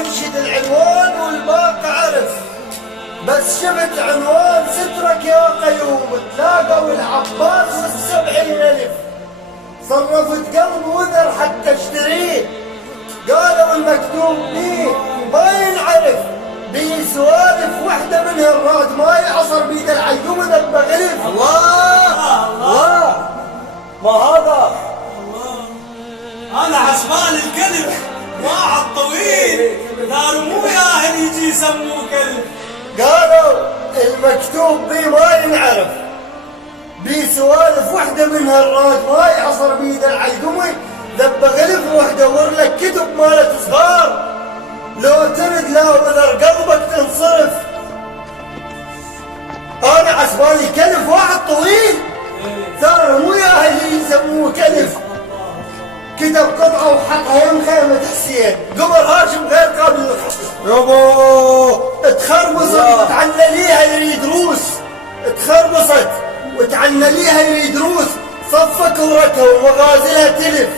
انشد العنوان والباقي عرف. بس شفت عنوان سترك يا قيوم تلاقوا العباس وال70,000. صرفت قلب وذر حتى اشتريه. قالوا المكتوب بيه ما ينعرف. بيه سوالف وحده منها الرعد ما يعصر بيد العيوم ذب غلف. الله الله، ما هذا؟ انا عسبان الكلب واحد طويل دار مو ياهل يجي يسموه كلب. قالوا المكتوب بيه ما ينعرف. بيه سوالف وحده منها الراد ما يعصر بيد العيدمي ذب غلف. روح دور لك كتب مالت صغار لو ترد لا وذر قلبك تنصرف. انا عسبالي كلف واحد طويل ترى مو ياهل يسموه كلف. كتب قطعه وحطها يم خيمة حسين قمر هاشم غير قابل للحصر. يابا تخربصت وتعنليها يريد روس. تخربصت وتعنليها يريد روس. صفك وركها ومغازلها تلف.